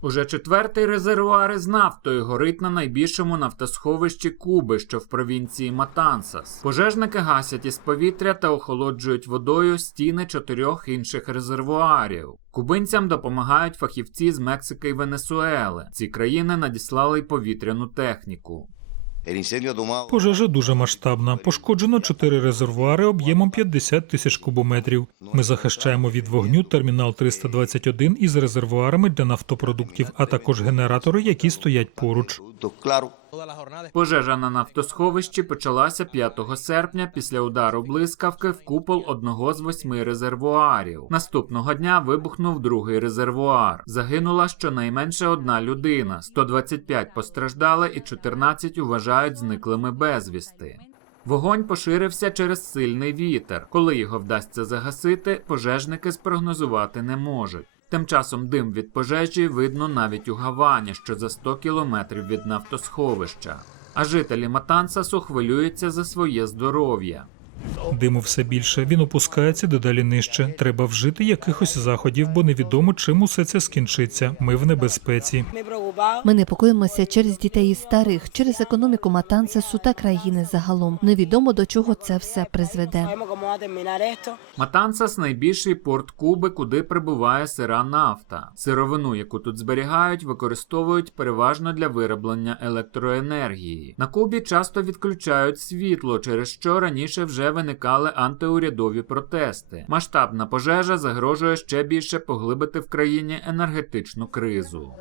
Уже четвертий резервуар із нафтою горить на найбільшому нафтосховищі Куби, що в провінції Матансас. Пожежники гасять із повітря та охолоджують водою стіни чотирьох інших резервуарів. Кубинцям допомагають фахівці з Мексики і Венесуели. Ці країни надіслали й повітряну техніку. Пожежа дуже масштабна. Пошкоджено чотири резервуари об'ємом 50 тисяч кубометрів. Ми захищаємо від вогню термінал 321 із резервуарами для нафтопродуктів, а також генератори, які стоять поруч. Пожежа на нафтосховищі почалася 5 серпня після удару блискавки в купол одного з восьми резервуарів. Наступного дня вибухнув другий резервуар. Загинула щонайменше одна людина, 125 постраждали і 14 вважають зниклими безвісти. Вогонь поширився через сильний вітер. Коли його вдасться загасити, пожежники спрогнозувати не можуть. Тим часом дим від пожежі видно навіть у Гавані, що за 100 кілометрів від нафтосховища. А жителі Матансасу хвилюються за своє здоров'я. Диму все більше. Він опускається дедалі нижче. Треба вжити якихось заходів, бо невідомо, чим усе це скінчиться. Ми в небезпеці. Ми непокоїмося через дітей і старих, через економіку Матансесу та країни загалом. Невідомо до чого це все призведе. Матансас найбільший порт Куби, куди прибуває сира нафта. Сировину, яку тут зберігають, використовують переважно для вироблення електроенергії. На Кубі часто відключають світло, через що раніше вже виникали антиурядові протести. Масштабна пожежа загрожує ще більше поглибити в країні енергетичну кризу.